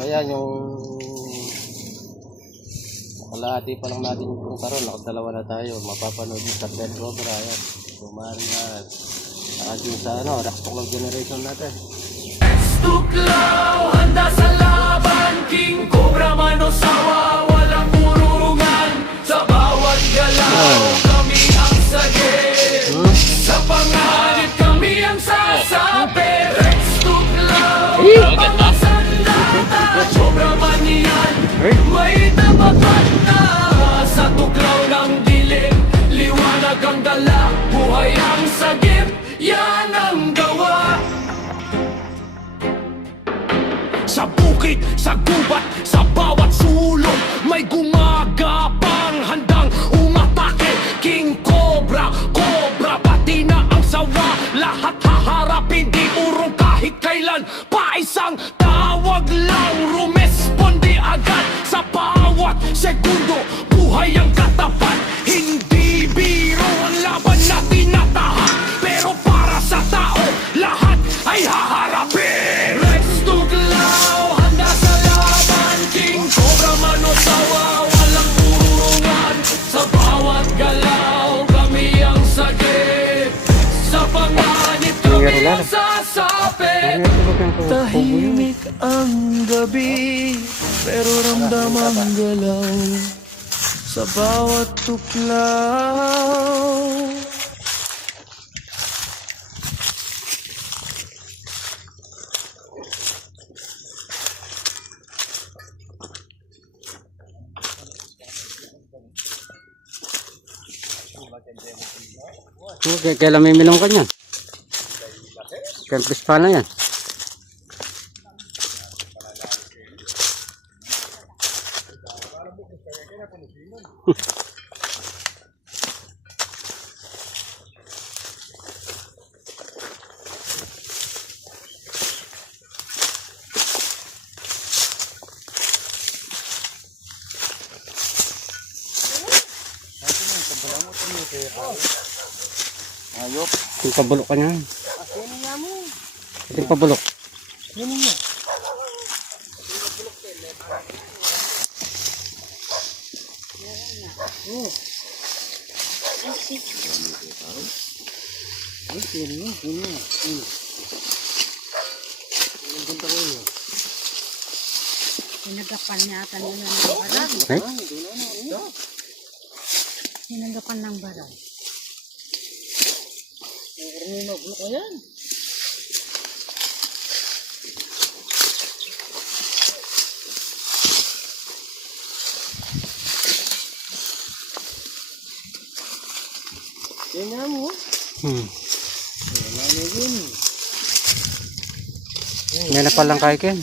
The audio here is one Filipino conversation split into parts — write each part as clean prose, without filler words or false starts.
ayan yung kalahati pa lang natin yung karon, nakadalawa na tayo. Mapapanood yung sa Dead Cobra. Ayan. Kumari nga. Nakadun sa Rock Tuklaw generation natin. Tuklaw, handa sa laban. King Cobra man o sawa, walang purungan. Sa bawat galaw, kami ang sagip. Sa panganib, kami ang sasabi. Rex Tuklaw, mga sandata. Cobra man yan, may tabakan na. Sa tuklaw ng dilim, liwanag ang dala. Buhay ang sagip, yan ang gawa. Sa bukid, sa gubat, sa bawat sulok, may gumagapang handang umatake. King Cobra, Cobra, pati na ang sawa. Lahat haharapin, di urong kahit kailan. Paisang tawag lang, rumesponde agad. Sa bawat segundo, buhay ang katapat. Hindi biro ang laban na tinatahan, pero para sa tao, lahat ay haharapin. Rex Tuklaw, handa sa laban. King Cobra man o sawa, walang purungan. Sa bawat galaw, kami ang sagip. Sa panganib, kami ang sasapit. Tahimik ang gabi, pero ramdam ang galaw. Sa bawat tuklaw. Okay, kailan may milong ka niyan? Kempis pa na yan. Ayop. Yung pabulok ka niyan. Ito yung pabulok. Sinagapan niya ata nila ng barang. Eh? Sinagapan ng barang. May na palang kay Ken.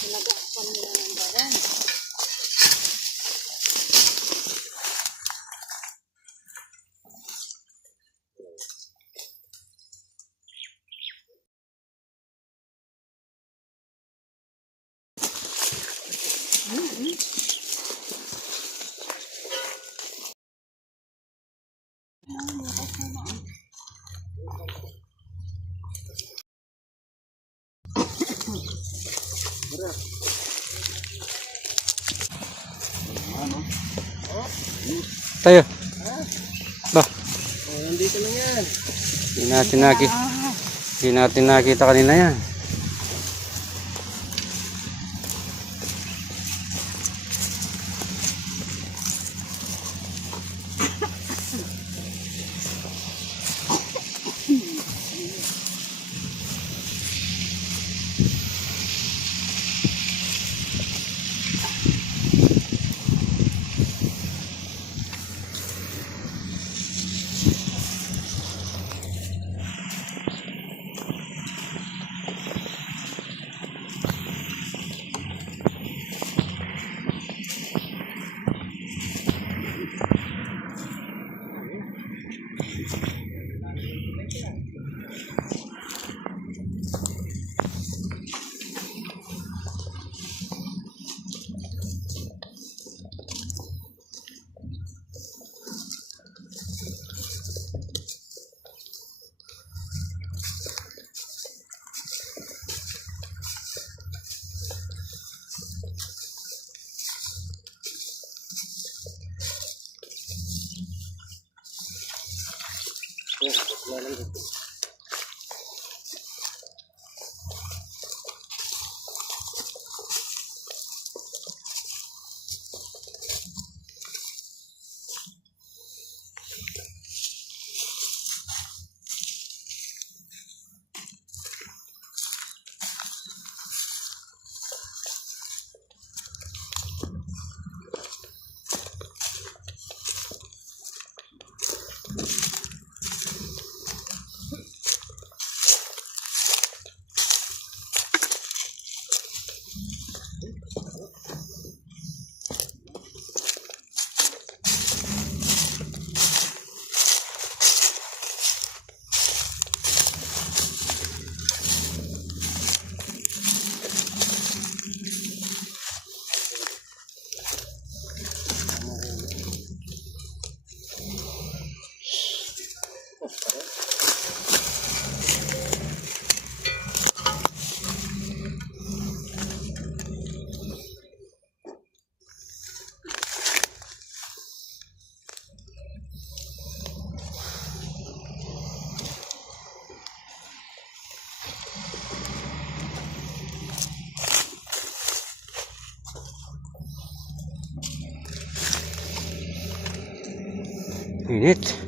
Sinagapan nila ng barang. Tayo. Ba, Nandito lang yan. hindi natin nakita kanina yan. Init.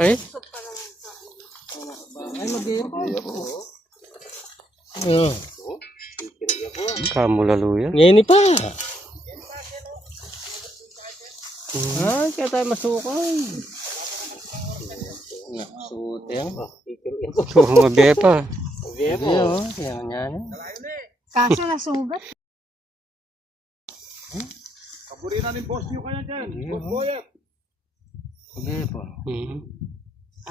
Ay? Ay, mag-iiyak po. Oh. Kamulaluya. Ngayon pa. Ah, kaya tayo masukay. Nakasuti yan. Oo, mabiya pa. Sige po. Yan, yan. Kaso nasugat. Kaburinan ng boss nyo kaya dyan. Boss Boyet. Sige po.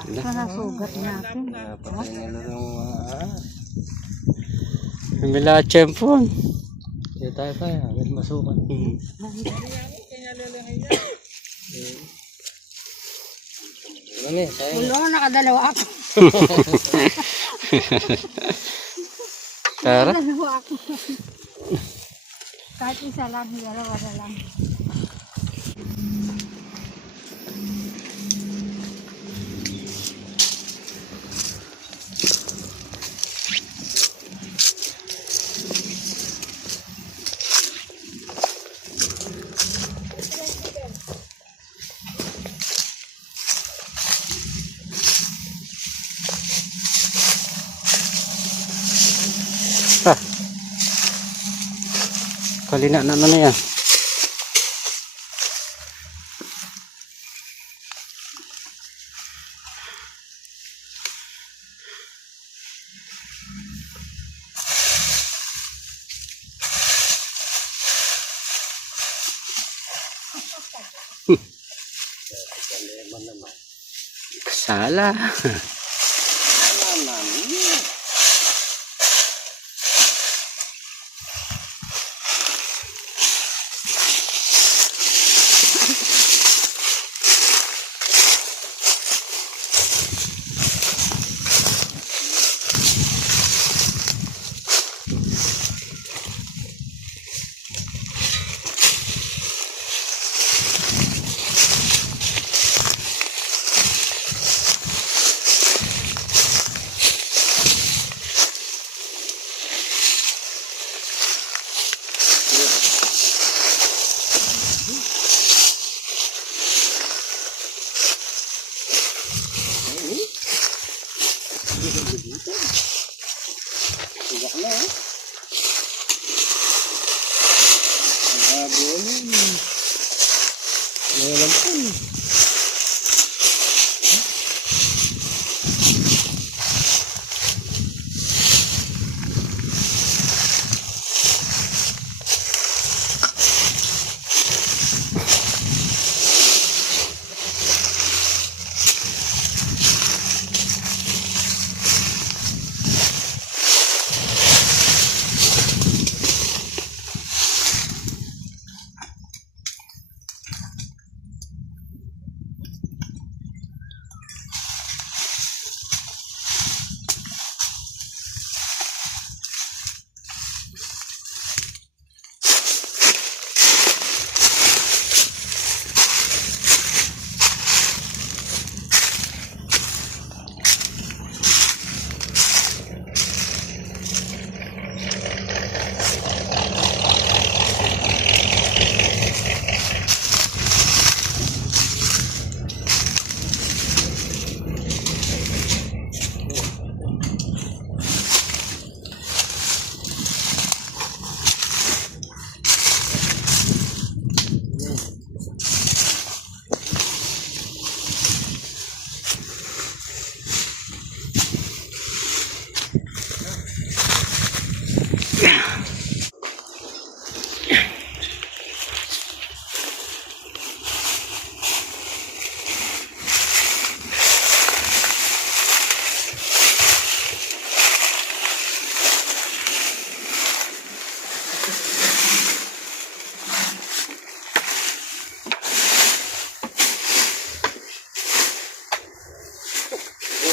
Kaso nasugat natin. Patay nila yung Mila chempon. kaya tayo pa yan. Agad masukan. Ano tayo? Ulo, nakadalawa ako. Tara. Nakadalawa ako. Kahit isa lang, dalawa na lang. Kalina na yan. Kasala.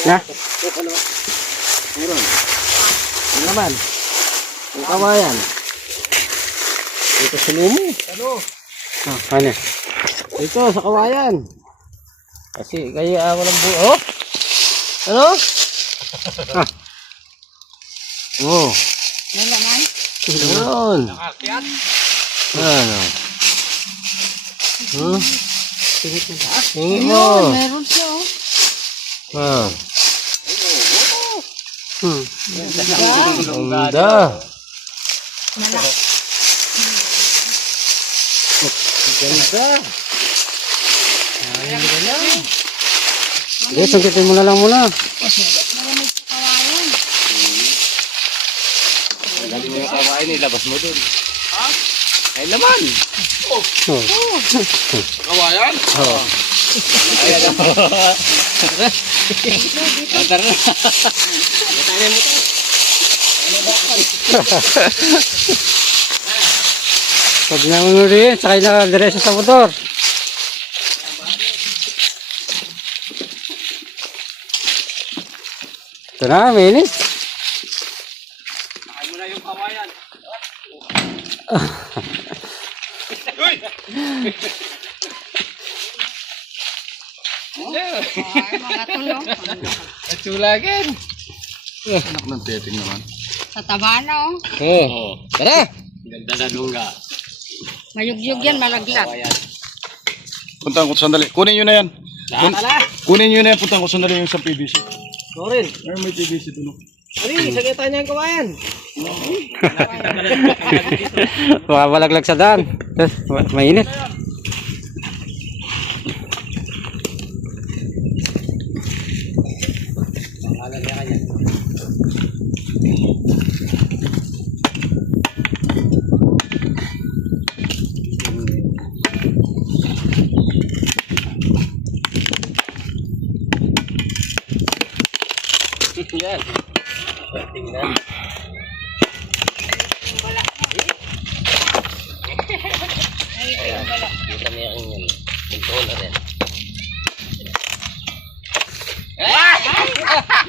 Na? Meron. Ano naman? Ang kawayan. Dito sa lumo. Ano? Dito sa kawayan. Kasi kayo walang buo. Oh! Ano? Oh. May laman? Meron. Ano? Tingin mo. Ayun, meron siya oh. Ah. Ganda. Ganda. Malaki. Ganda. Hindi, sungkitin mo na lang muna. Malamig sa kawayan. Galing mo yung kawain, ilabas mo dun. Ha? Ay naman. Oh. Kawayan? Oo. Ayan o. Tara na. Matanin mo to. Pag nangunuri, sakay na diretso sa motor. Ito na, mainit. Sakay mo na yung kawayan. Ay, mga tulong. Natsulagin. Anak ng teting naman. Sa taba na oh. Oo. Tara. Ganda na lungga. Mayugyug yan, malaglag. Kawayan. Puntahan ko sandali. Kunin nyo na yan. Tara. Kunin nyo na yan. Puntahan ko sandali yung sa PVC. Sorin. Ay, may PVC ito, no? Ari, sakita niya yung kawayan. Makabalaglag sa daan. Mainit. Yan. Tingnan. Ayan. Kita mo yung yun. Control na rin.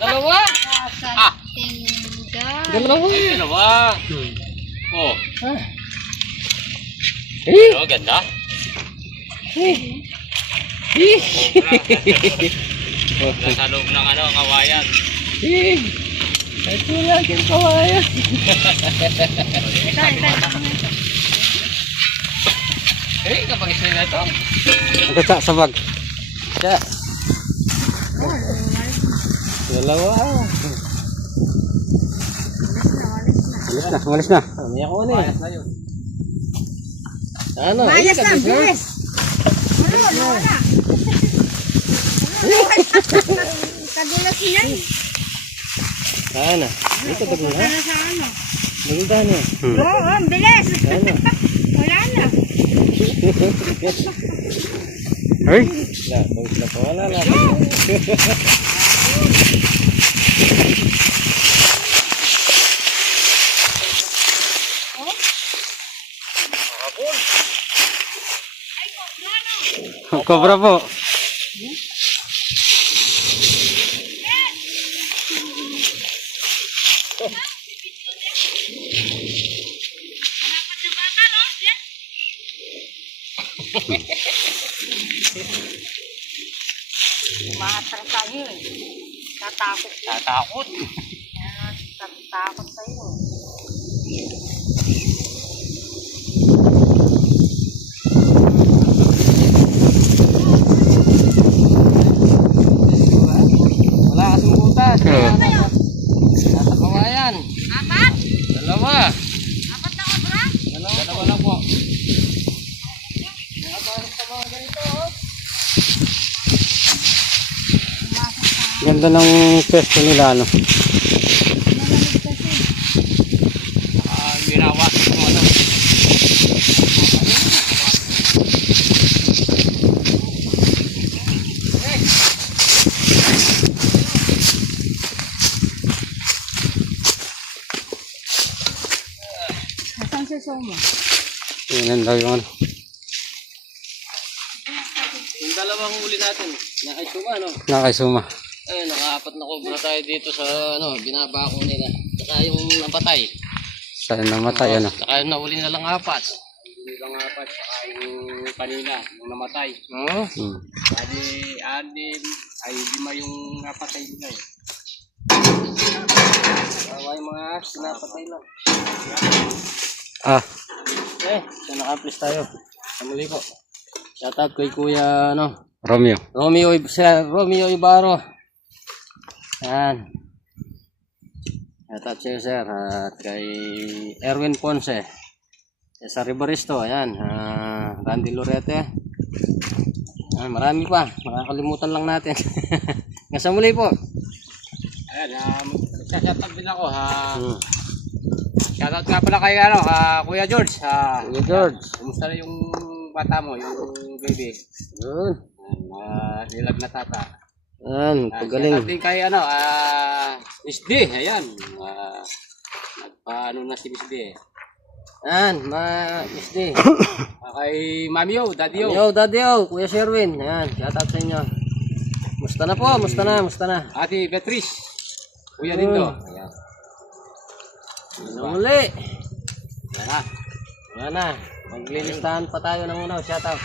Dalawa! Sa tingga. Dalawa! Oh. Oh, ganda. Nasa loob ng kawayan. Ito lang yung kawayan. Kapag isa na ito. Ito sa bag. Siya. Dalawa. Umalis na. May ako na eh. Ano? Mayas na, bilis. Wala. Kagulas yan. Saan na? Dito dagol na. Para sa ano? Maganda na. Oo, ang bilis. Wala na. Ay, Wala, bawis na po. Wala na. cobra po. Umaatras tayo eh. Tatakot. Tatakot. Tatakot sa'yo. Wala kasing butas. Nasa kawayan. Apat? Dalawa. Apat na kobra? Dalawa lang po. Ganda ng pesto nila, ano. Malamig kasi. Mirawas. Nasaan si Somo? Yan daw yung ano. Yung dalawang huli natin. Na ay suma, no? Nakaisuma. Ay, nakaapat na cobra tayo dito sa binabako nila. Saka yung napatay. Saan namatay, ano? Saka yung nahuli na lang 4. Hindi lang apat, saka yung kanina, yung namatay. Oo. Bali, 5 yung napatay nila eh. Kawawa yung mga sinapatay lang. Ah, So naka-please tayo. Sa muli po. Shoutout kay Kuya, Romeo. Romeo Ibarro. Yan. Shoutout sa'yo, sir. At kay Erwin Ponce. Sa Ribaristo, ayan. Randy Lorete. Marami pa. Makakalimutan lang natin. Hanggang sa muli po. Ayan, shoutout din ako ha. Shoutout nga pala kay Kuya George. Kuya George. Kumusta na yung bata mo, yung baby? Yun. Nilag na tata. Yan, pagaling. Shoutout din kay Miss D. Ayan. Nagpaano na si Miss D. Ayan, Miss D. Kay Mami O, Daddy O. Yo, Daddy O, Kuya Sherwin. Ayan, shoutout sa inyo. Musta na po, musta na. Ate Beatrice. Kuya Dindo. Ayan. Muli. Wala na. Maglilistahan pa tayo ng shoutout.